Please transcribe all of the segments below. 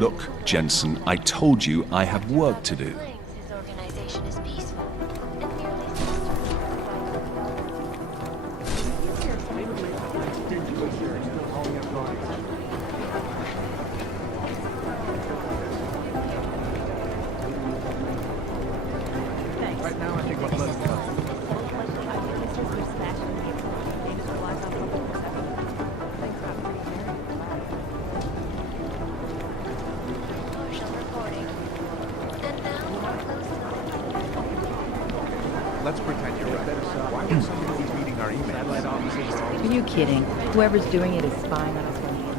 Look, Jensen, I told you I have work to do. His organization is peaceful and merely Right now, I think what let's go. partial reporting. And now, Let's pretend you're right. Why would somebody be reading our emails? Satellite offices are all... Are you kidding? Whoever's doing it is spying on us from the inside.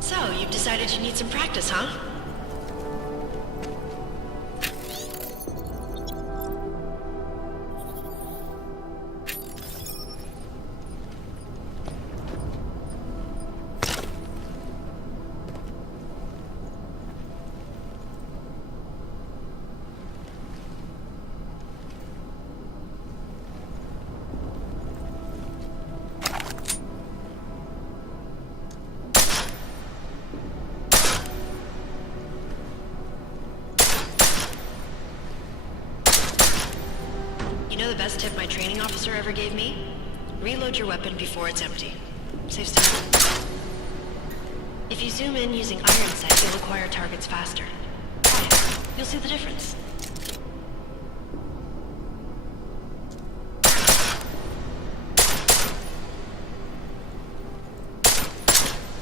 So, you've decided you need some practice, huh? You know the best tip my training officer ever gave me? Reload your weapon before it's empty. Saves time. If you zoom in using iron sight, you'll acquire targets faster. Try it. You'll see the difference.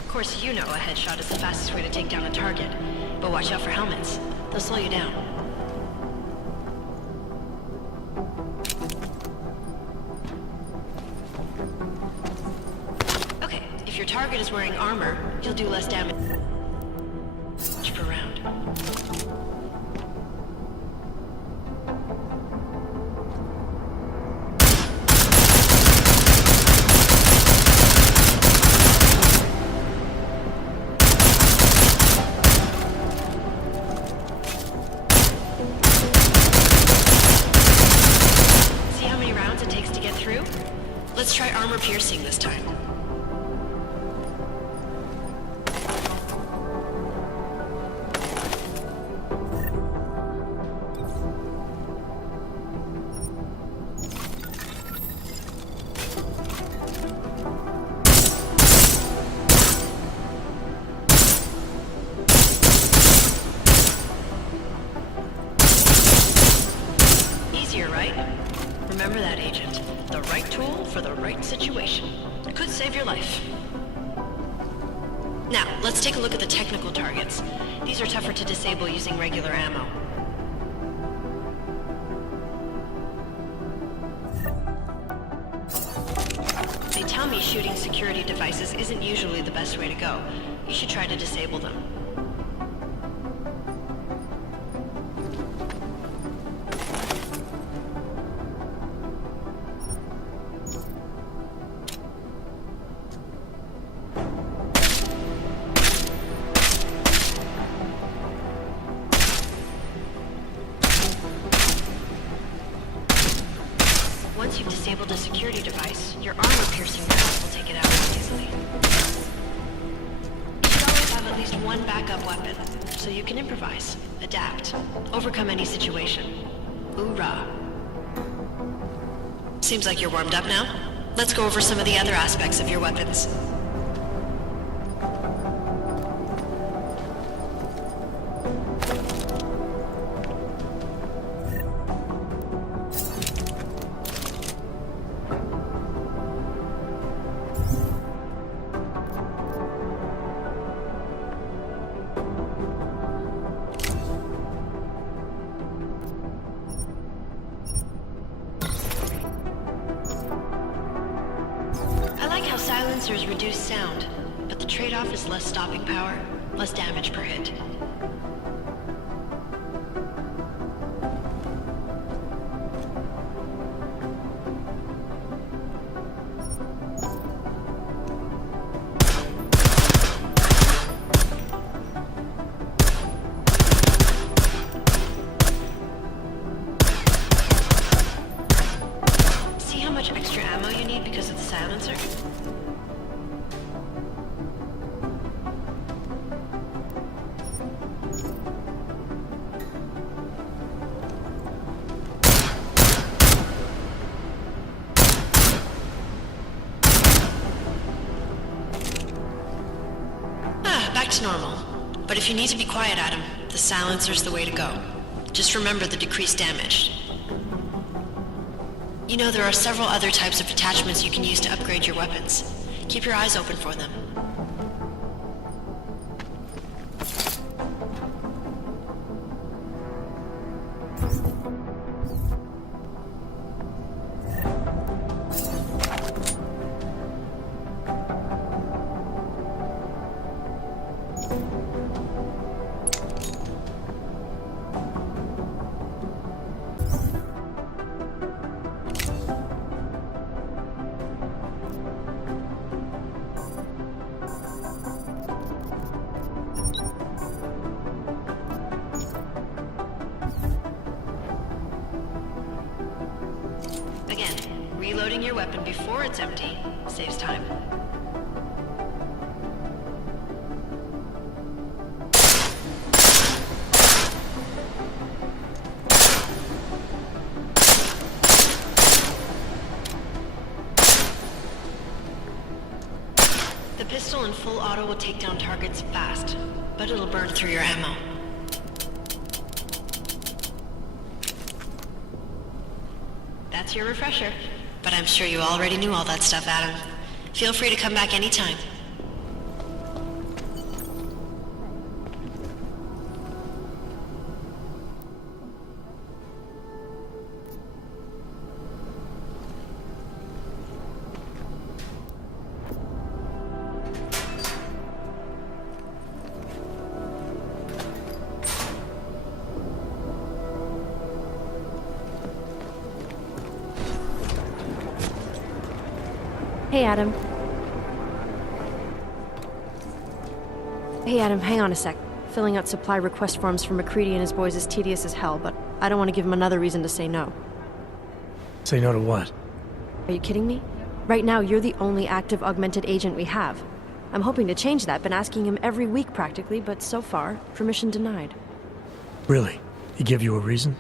Of course, you know a headshot is the fastest way to take down a target. But watch out for helmets. They'll slow you down. Okay, if your target is wearing armor, you'll do less damage per round. See how many rounds it takes to get through? Let's try armor piercing this time. Easier, right? Remember that, Agent. The right tool for the right situation. It could save your life. Now, let's take a look at the technical targets. These are tougher to disable using regular ammo. They tell me shooting security devices isn't usually the best way to go. You should try to disable them. Once you've disabled a security device, your armor-piercing rounds will take it out more easily. You should always have at least one backup weapon, so you can improvise, adapt, overcome any situation. Hoorah! Seems like you're warmed up now. Let's go over some of the other aspects of your weapons. silencers reduce sound, but the trade-off is less stopping power, less damage per hit. See how much extra ammo you need because of the silencer? Back to normal. But if you need to be quiet, Adam, the silencer's the way to go. Just remember the decreased damage. You know, there are several other types of attachments you can use to upgrade your weapons. Keep your eyes open for them. Again, reloading your weapon before it's empty saves time. The pistol in full auto will take down targets fast, but it'll burn through your ammo. That's your refresher. But I'm sure you already knew all that stuff, Adam. Feel free to come back anytime. Hey, Adam. Hey, Adam, hang on a sec. Filling out supply request forms for McCready and his boys is tedious as hell, but I don't want to give him another reason to say no. Say no to what? Are you kidding me? Right now, you're the only active augmented agent we have. I'm hoping to change that, been asking him every week practically, but so far, permission denied. Really? He give you a reason?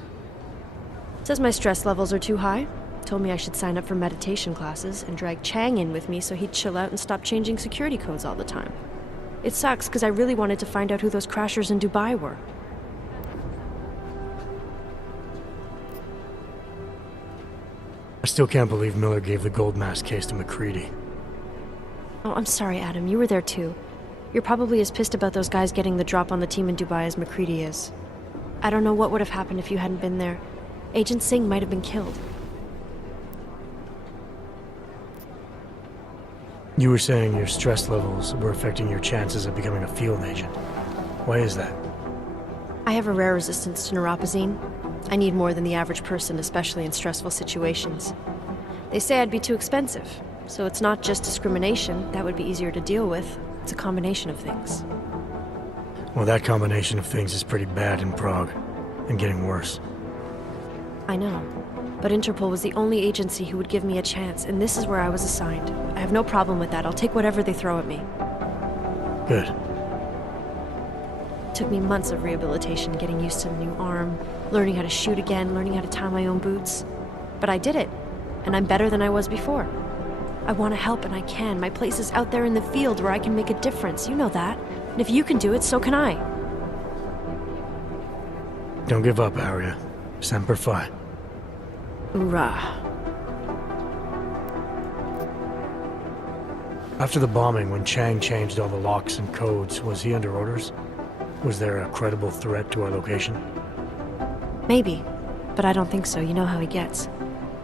Says my stress levels are too high. Told me I should sign up for meditation classes and drag Chang in with me so he'd chill out and stop changing security codes all the time. It sucks because I really wanted to find out who those crashers in Dubai were. I still can't believe Miller gave the gold mask case to McCready. Oh, I'm sorry, Adam. You were there too. You're probably as pissed about those guys getting the drop on the team in Dubai as McCready is. I don't know what would have happened if you hadn't been there. Agent Singh might have been killed. You were saying your stress levels were affecting your chances of becoming a field agent. Why is that? I have a rare resistance to neuropazine. I need more than the average person, especially in stressful situations. They say I'd be too expensive, so it's not just discrimination. That would be easier to deal with. It's a combination of things. Well, that combination of things is pretty bad in Prague, and getting worse. I know, but Interpol was the only agency who would give me a chance, and this is where I was assigned. I have no problem with that. I'll take whatever they throw at me. Good. It took me months of rehabilitation, getting used to the new arm, learning how to shoot again, learning how to tie my own boots. But I did it, and I'm better than I was before. I want to help, and I can. My place is out there in the field where I can make a difference. You know that. And if you can do it, so can I. Don't give up, Arya. Semper Fi. Hoorah. After the bombing, when Chang changed all the locks and codes, was he under orders? Was there a credible threat to our location? Maybe, but I don't think so. You know how he gets.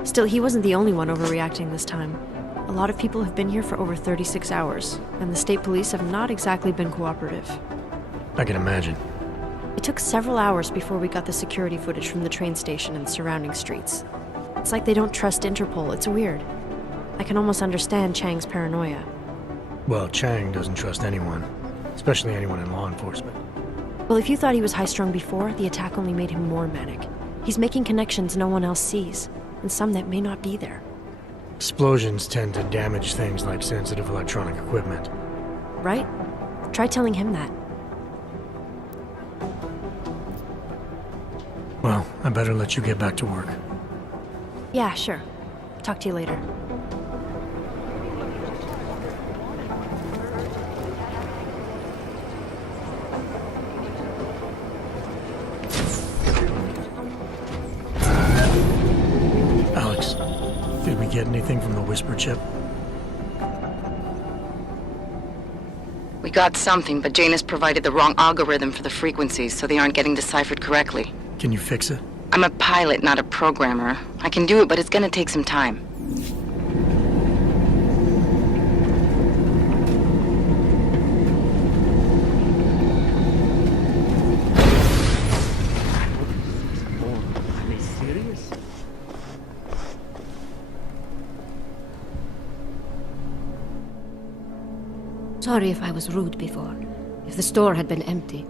Still, he wasn't the only one overreacting this time. A lot of people have been here for over 36 hours, and the state police have not exactly been cooperative. I can imagine. It took several hours before we got the security footage from the train station and surrounding streets. It's like they don't trust Interpol. It's weird. I can almost understand Chang's paranoia. Well, Chang doesn't trust anyone, especially anyone in law enforcement. Well, if you thought he was high-strung before, the attack only made him more manic. He's making connections no one else sees, and some that may not be there. Explosions tend to damage things like sensitive electronic equipment. Right? Try telling him that. Well, I better let you get back to work. Yeah, sure. Talk to you later. Alex, did we get anything from the Whisper chip? We got something, but Jane has provided the wrong algorithm for the frequencies, so they aren't getting deciphered correctly. Can you fix it? I'm a pilot, not a programmer. I can do it, but it's gonna take some time. Sorry if I was rude before. If the store had been empty.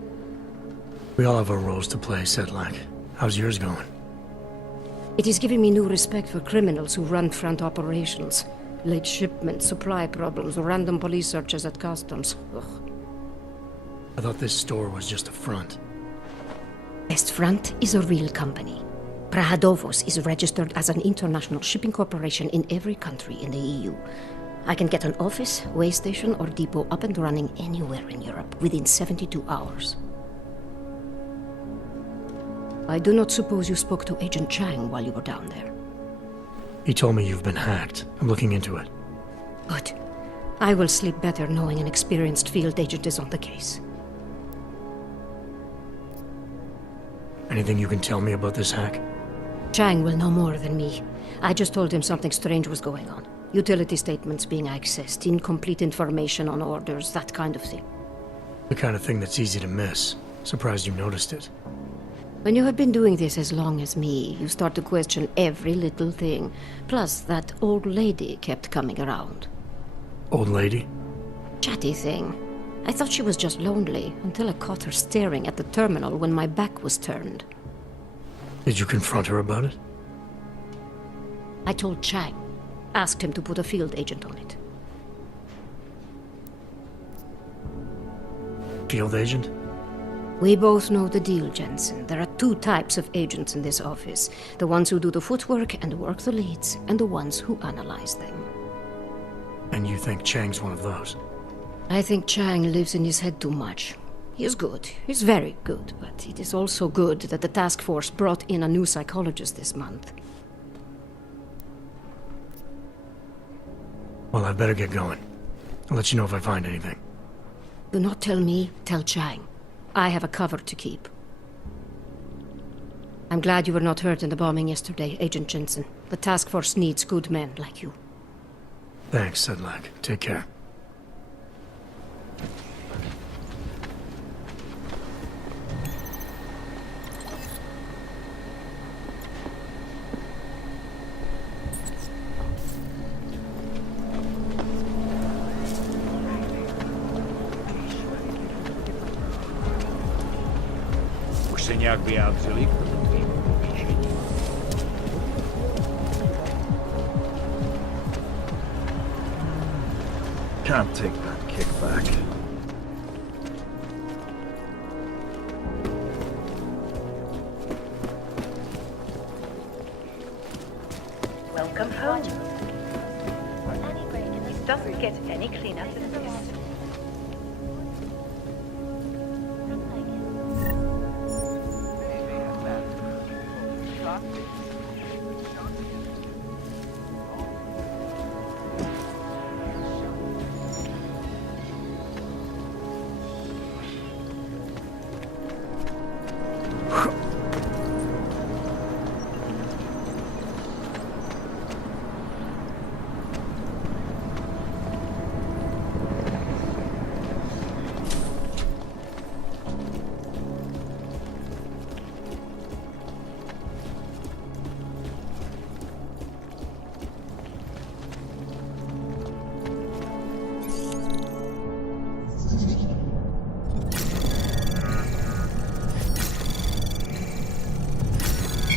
We all have our roles to play, Sedlak. How's yours going? It is giving me new respect for criminals who run front operations. Late shipments, supply problems, random police searches at customs. Ugh. I thought this store was just a front. Best Front is a real company. Prahadovos is registered as an international shipping corporation in every country in the EU. I can get an office, way station, or depot up and running anywhere in Europe within 72 hours. I do not suppose you spoke to Agent Chang while you were down there. He told me you've been hacked. I'm looking into it. Good. I will sleep better knowing an experienced field agent is on the case. Anything you can tell me about this hack? Chang will know more than me. I just told him something strange was going on. Utility statements being accessed, incomplete information on orders, that kind of thing. The kind of thing that's easy to miss. Surprised you noticed it. When you have been doing this as long as me, you start to question every little thing. Plus, that old lady kept coming around. Old lady? Chatty thing. I thought she was just lonely, until I caught her staring at the terminal when my back was turned. Did you confront her about it? I told Chang. Asked him to put a field agent on it. Field agent? We both know the deal, Jensen. There are two types of agents in this office. The ones who do the footwork and work the leads, and the ones who analyze them. And you think Chang's one of those? I think Chang lives in his head too much. He is good. He's very good. But it is also good that the task force brought in a new psychologist this month. Well, I'd better get going. I'll let you know if I find anything. Do not tell me, tell Chang. I have a cover to keep. I'm glad you were not hurt in the bombing yesterday, Agent Jensen. The task force needs good men like you. Thanks, Sedlak. Take care. Can't take that kickback. Welcome home. Any break in the It doesn't get any cleaner than this.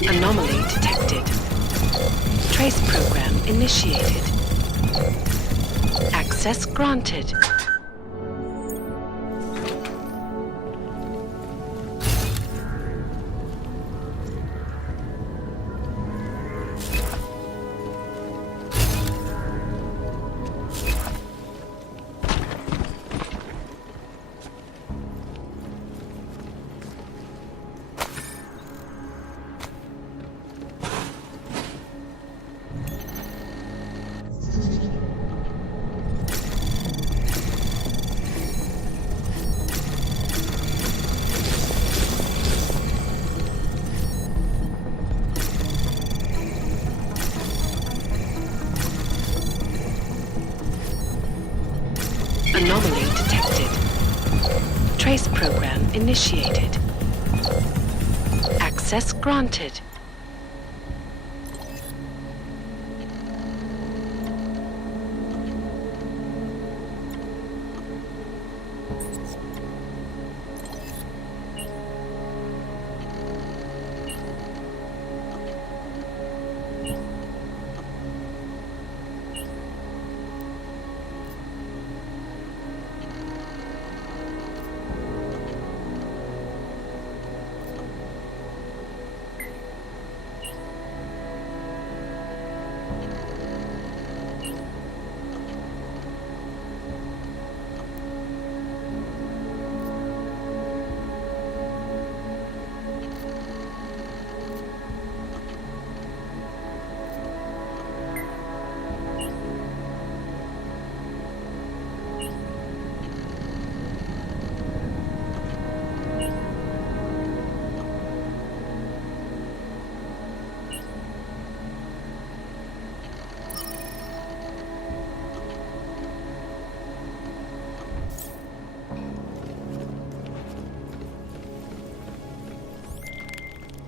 Anomaly detected. Trace program initiated. Access granted. Anomaly detected. Trace program initiated. Access granted.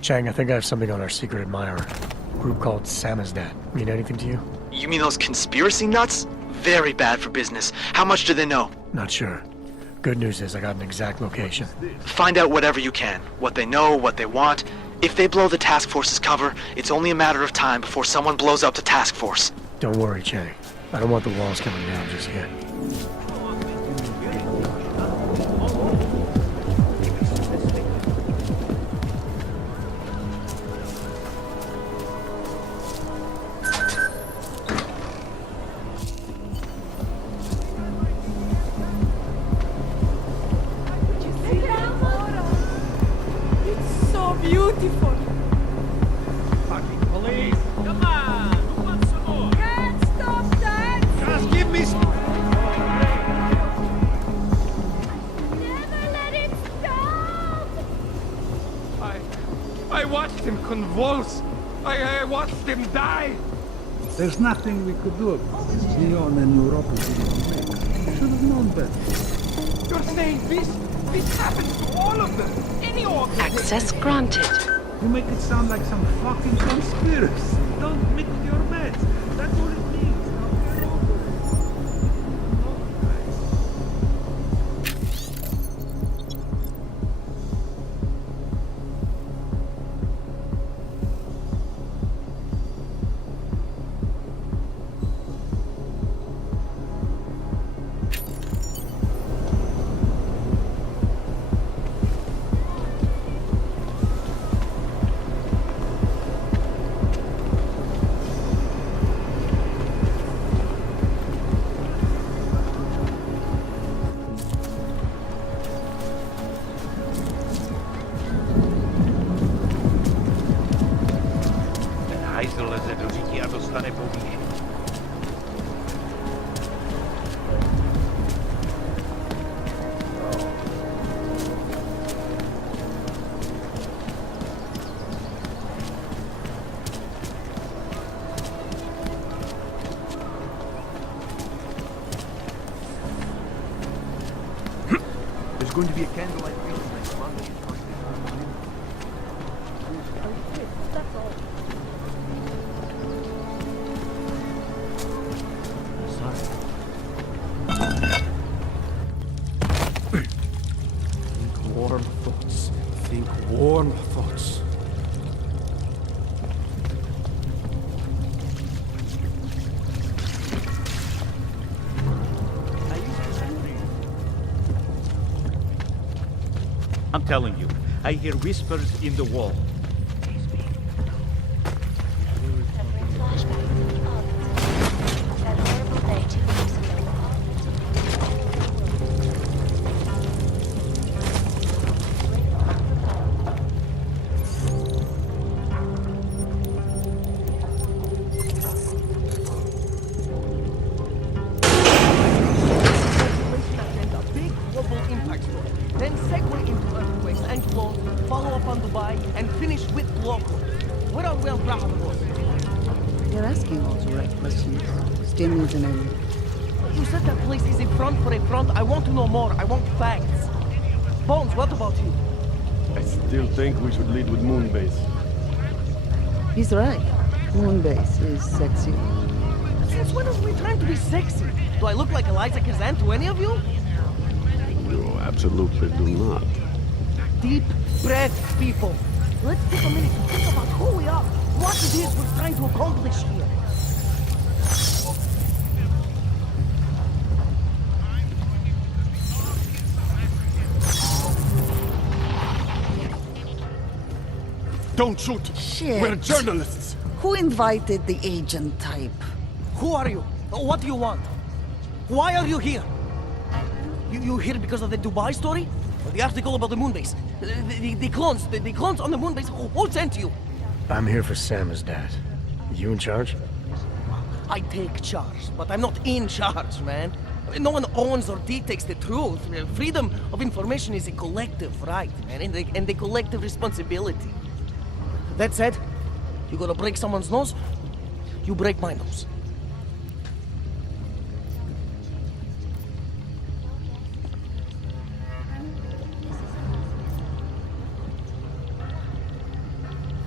Chang, I think I have something on our secret admirer. A group called Samizdat. Mean anything to you? You mean those conspiracy nuts? Very bad for business. How much do they know? Not sure. Good news is I got an exact location. Find out whatever you can. What they know, what they want. If they blow the task force's cover, it's only a matter of time before someone blows up the task force. Don't worry, Chang. I don't want the walls coming down just yet. Beautiful. Fucking police! Come on! Who wants some more? Can't stop that! Just give me some... Never let it stop! I watched him convulse. I watched him die. There's nothing we could do about this. Leon and Europa you should have known better. You're saying this happens to all of them? Any organization? Access granted. You make it sound like some fucking conspiracy. Don't mix your meds. That's all it means. Now get over it. There's going to be a candlelight funeral next Monday. That's all. Think warm thoughts. Think warm thoughts. I'm telling you, I hear whispers in the wall. You said that place is a front for a front. I want to know more. I want facts. Bones, what about you? I still think we should lead with Moonbase. He's right. Moonbase is sexy. Since when are we trying to be sexy? Do I look like Eliza Kazan to any of you? You absolutely do not. Deep breath, people. Let's take a minute to think about who we are, what it is we're trying to accomplish here. Don't shoot! Shit. We're journalists! Who invited the agent type? Who are you? What do you want? Why are you here? You here because of the Dubai story? Or the article about the moonbase? The clones on the moonbase? Who sent you? I'm here for Samizdat. You in charge? I take charge, but I'm not in charge, man. No one owns or dictates the truth. Freedom of information is a collective right, man, and a collective responsibility. That said, you gotta break someone's nose, you break my nose.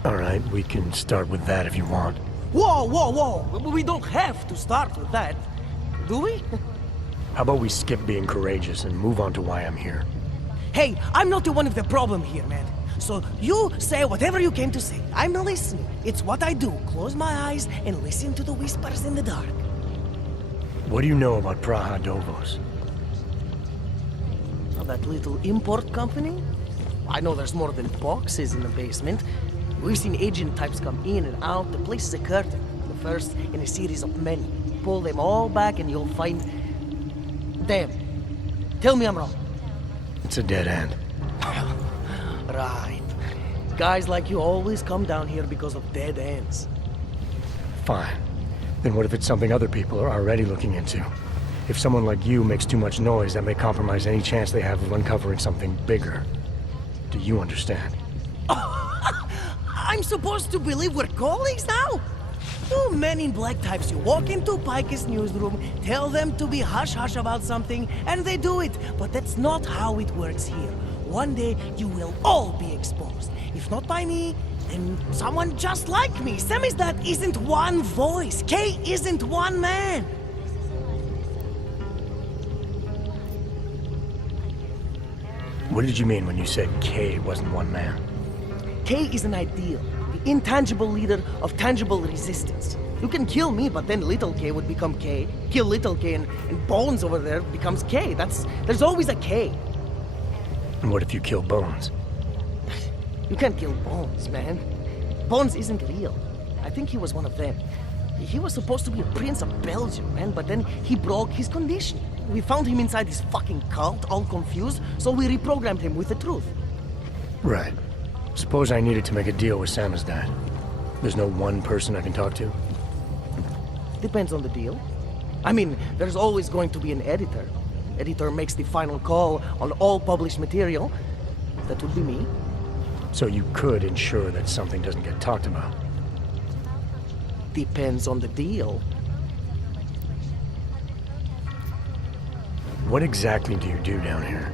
All right, we can start with that if you want. Whoa, whoa, whoa! We don't have to start with that, do we? How about we skip being courageous and move on to why I'm here? Hey, I'm not the one of the problem here, man. So you say whatever you came to say. I'm listening. It's what I do. Close my eyes and listen to the whispers in the dark. What do you know about Prahadovos? That little import company? I know there's more than boxes in the basement. We've seen agent types come in and out. The place is a curtain. The first in a series of many. Pull them all back and you'll find them. Tell me I'm wrong. It's a dead end. Right. Guys like you always come down here because of dead ends. Fine. Then what if it's something other people are already looking into? If someone like you makes too much noise, that may compromise any chance they have of uncovering something bigger. Do you understand? I'm supposed to believe we're colleagues now? You men in black types, you walk into Pike's newsroom, tell them to be hush-hush about something, and they do it. But that's not how it works here. One day, you will all be exposed. If not by me, then someone just like me. Samizdat isn't one voice. K isn't one man. What did you mean when you said K wasn't one man? K is an ideal, the intangible leader of tangible resistance. You can kill me, but then little K would become K. Kill little K and Bones over there becomes K. There's always a K. And what if you kill Bones? You can't kill Bones, man. Bones isn't real. I think he was one of them. He was supposed to be a prince of Belgium, man, but then he broke his conditioning. We found him inside this fucking cult, all confused, so we reprogrammed him with the truth. Right. Suppose I needed to make a deal with Samizdat. There's no one person I can talk to? Depends on the deal. I mean, there's always going to be an editor. Editor makes the final call on all published material. That would be me. So you could ensure that something doesn't get talked about? Depends on the deal. What exactly do you do down here?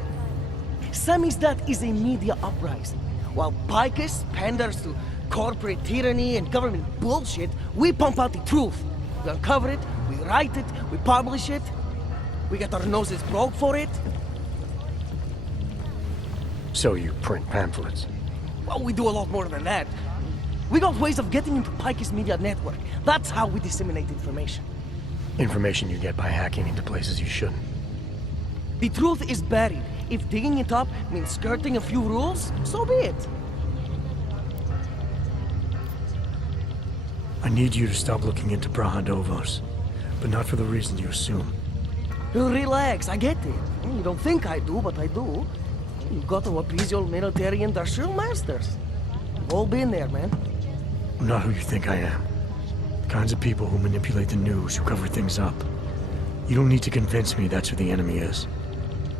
Samizdat is a media uprising. While Picus panders to corporate tyranny and government bullshit, we pump out the truth. We uncover it, we write it, we publish it. We get our noses broke for it. So you print pamphlets? Well, we do a lot more than that. We got ways of getting into Picus media network. That's how we disseminate information. Information you get by hacking into places you shouldn't. The truth is buried If digging it up means skirting a few rules, so be it. I need you to stop looking into Prahadovos, but not for the reason you assume. Relax, I get it. You don't think I do, but I do. You got to appease your military-industrial masters. We've all been there, man. I'm not who you think I am. The kinds of people who manipulate the news, who cover things up. You don't need to convince me that's who the enemy is.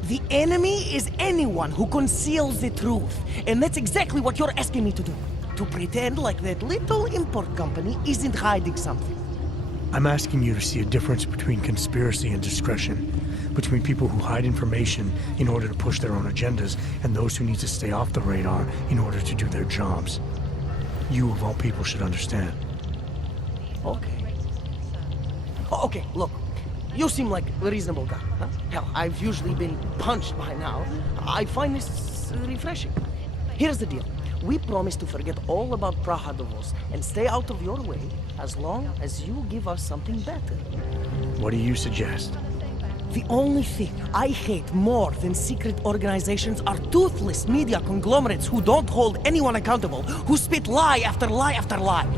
The enemy is anyone who conceals the truth. And that's exactly what you're asking me to do. To pretend like that little import company isn't hiding something. I'm asking you to see a difference between conspiracy and discretion. Between people who hide information in order to push their own agendas and those who need to stay off the radar in order to do their jobs. You, of all people, should understand. Okay. Okay, look. You seem like a reasonable guy, huh? Hell, I've usually been punched by now. I find this refreshing. Here's the deal. We promise to forget all about Prahadovos and stay out of your way as long as you give us something better. What do you suggest? The only thing I hate more than secret organizations are toothless media conglomerates who don't hold anyone accountable, who spit lie after lie after lie.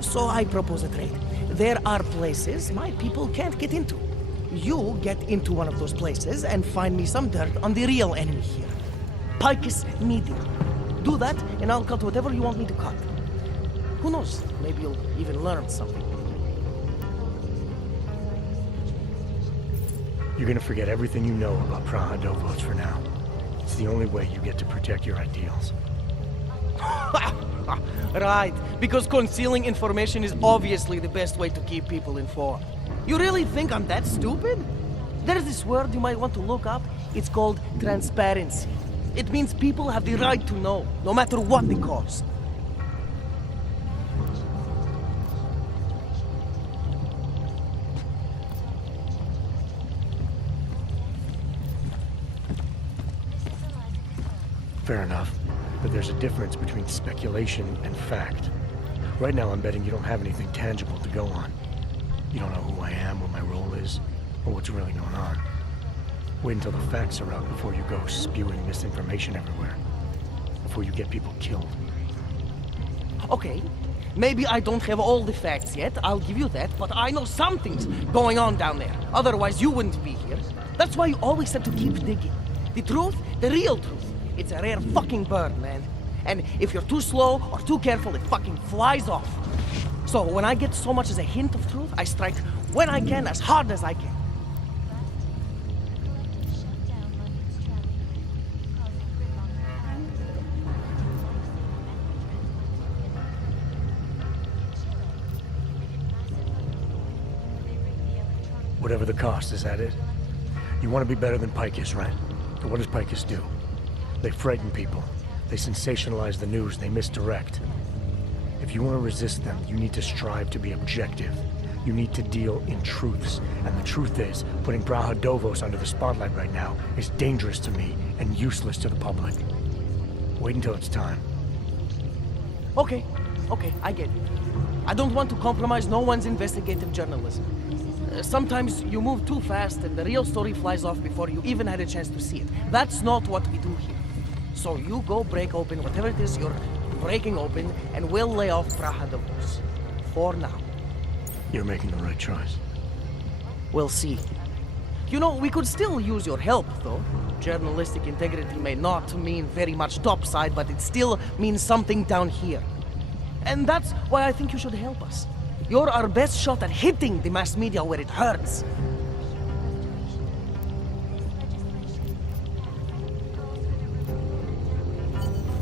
So I propose a trade. There are places my people can't get into. You get into one of those places and find me some dirt on the real enemy here. Picus Media. Do that, and I'll cut whatever you want me to cut. Who knows? Maybe you'll even learn something. You're gonna forget everything you know about Prahadovos for now. It's the only way you get to protect your ideals. Right, because concealing information is obviously the best way to keep people informed. You really think I'm that stupid? There's this word you might want to look up. It's called transparency. It means people have the right to know, no matter what the cost. Fair enough, but there's a difference between speculation and fact. Right now I'm betting you don't have anything tangible to go on. You don't know who I am, what my role is, or what's really going on. Wait until the facts are out before you go spewing misinformation everywhere. Before you get people killed. Okay, maybe I don't have all the facts yet, I'll give you that, but I know something's going on down there. Otherwise you wouldn't be here. That's why you always have to keep digging. The truth, the real truth. It's a rare fucking bird, man. And if you're too slow or too careful, it fucking flies off. So when I get so much as a hint of truth, I strike when I can, as hard as I can. Whatever the cost, is that it? You want to be better than Picus, right? But what does Picus do? They frighten people. They sensationalize the news. They misdirect. If you want to resist them, you need to strive to be objective. You need to deal in truths. And the truth is, putting Prahadovos under the spotlight right now is dangerous to me and useless to the public. Wait until it's time. Okay, I get it. I don't want to compromise no one's investigative journalism. Sometimes you move too fast and the real story flies off before you even had a chance to see it. That's not what we do here. So you go break open whatever it is you're breaking open, and we'll lay off Prahadovos. For now. You're making the right choice. We'll see. You know, we could still use your help, though. Journalistic integrity may not mean very much topside, but it still means something down here. And that's why I think you should help us. You're our best shot at hitting the mass media where it hurts.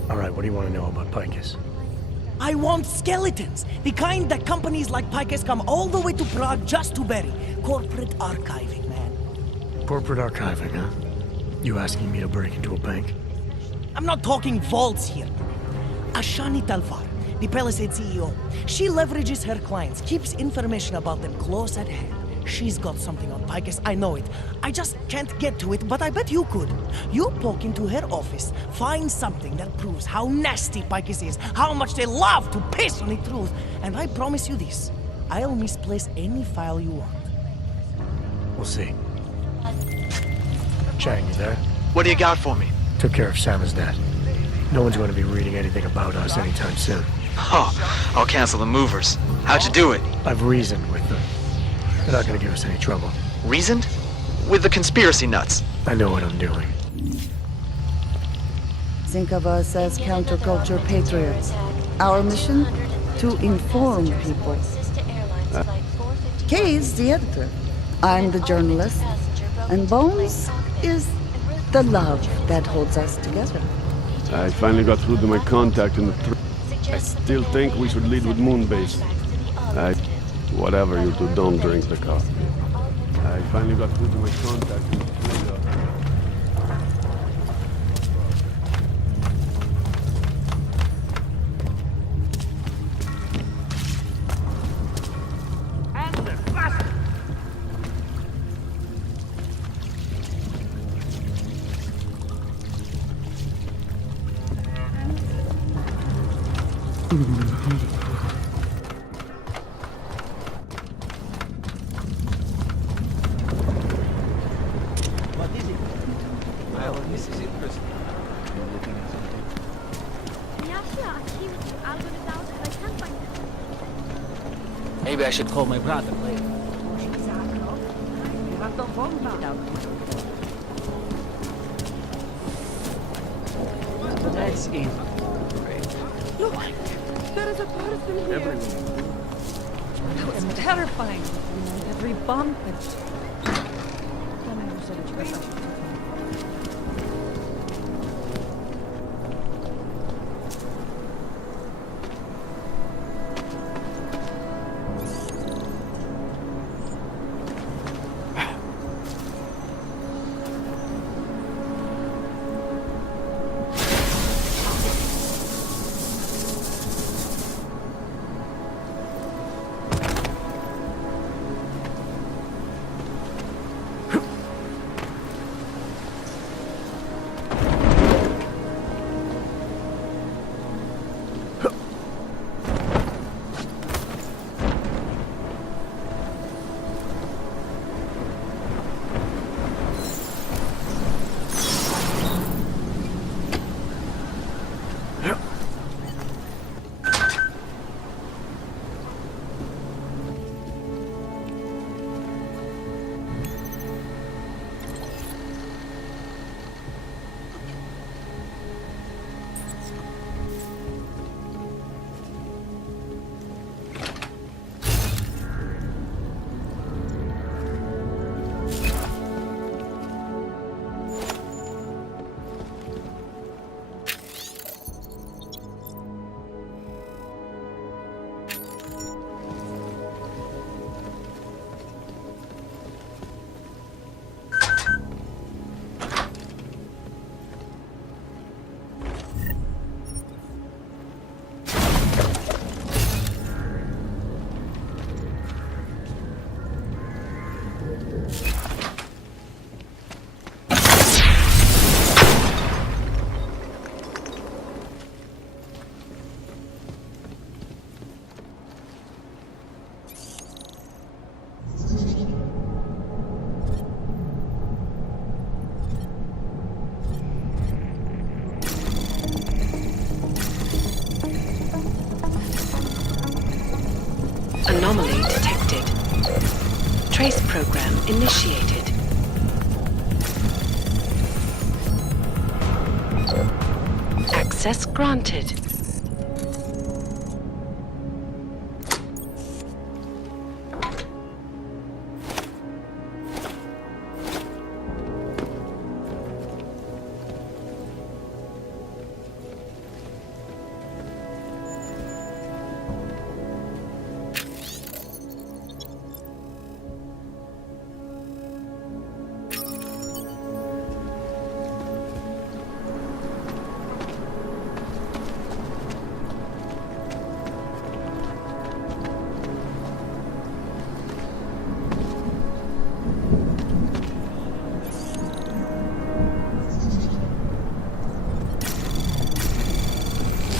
All right, what do you want to know about Picus? I want skeletons. The kind that companies like Picus come all the way to Prague just to bury. Corporate archiving, man. Corporate archiving, huh? You asking me to break into a bank? I'm not talking vaults here. Ashani Talvar, the Palisade CEO. She leverages her clients, keeps information about them close at hand. She's got something on Picus, I know it. I just can't get to it, but I bet you could. You poke into her office, find something that proves how nasty Picus is, how much they love to piss on the truth, and I promise you this, I'll misplace any file you want. We'll see. Chang, you there? What do you got for me? Took care of Sam's dad. No one's going to be reading anything about us anytime soon. Oh, I'll cancel the movers. How'd you do it? I've reasoned with them. They're not going to give us any trouble. Reasoned? With the conspiracy nuts. I know what I'm doing. Think of us as counterculture patriots. Our mission? To inform people. Kay is the editor. I'm the journalist. And Bones is the love that holds us together. I finally got through to my contact in the I still think we should lead with Moonbase. Whatever you do, don't drink the coffee. I finally got through to my contact in the What is it? Well, this is interesting. You're looking at something. Yeah, sure. I'll see with you. I'll go to town if I can't find it. Maybe I should call my brother later. That's it. Look, there is a person here. That was terrifying. Every bump and... Anomaly detected. Trace program initiated. Access granted.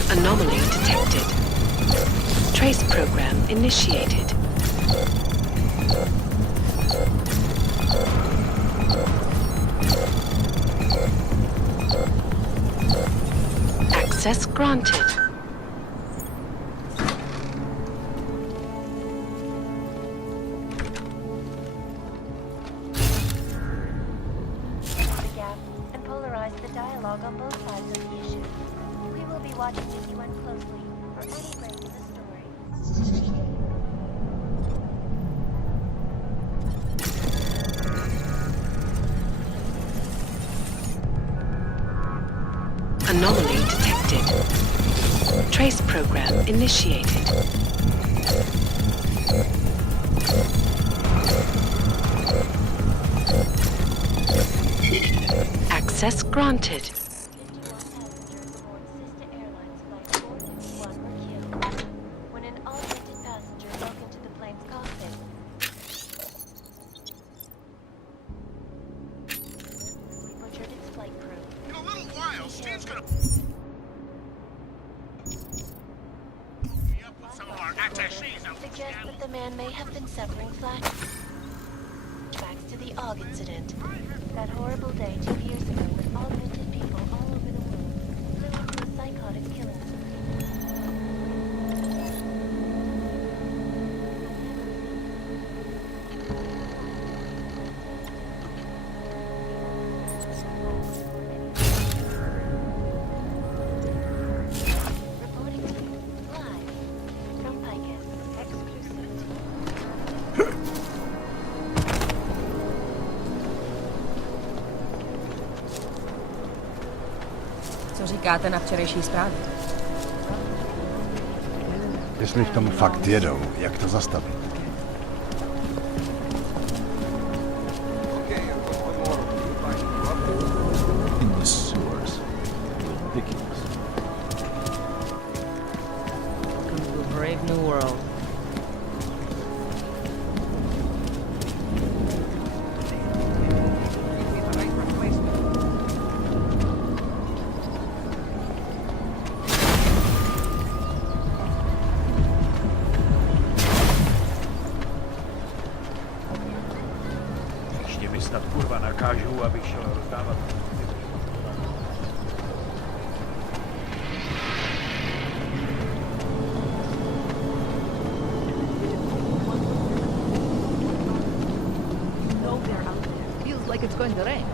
Anomaly detected. Trace program initiated. Access granted. The gap and polarize the dialogue on both sides of the issue. We will be watching the UN closely for any break in the story. Anomaly detected. Trace program initiated. Access granted. 51 passengers aboard sister airlines flight 451 were killed when an all-tinted passenger broke into the plane's cockpit. We butchered its flight crew. In a little while, Steve's gonna put some of our attachés out. Suggest that the man may have been suffering flashbacks to the AUG incident. That horrible day 2 years ago when augmented people all over the world flew into a psychotic killing spree. Reporting to you live from Picus exclusivity. Co říkáte na včerejší zprávě? Jestli v tom fakt jedou, jak to zastavit? In the sewers. Ridiculous. Welcome to a brave new world. Ještě mi snad kurva nakážou, abych šel rozdávat. Nowhere out there. Feels like it's going to rain.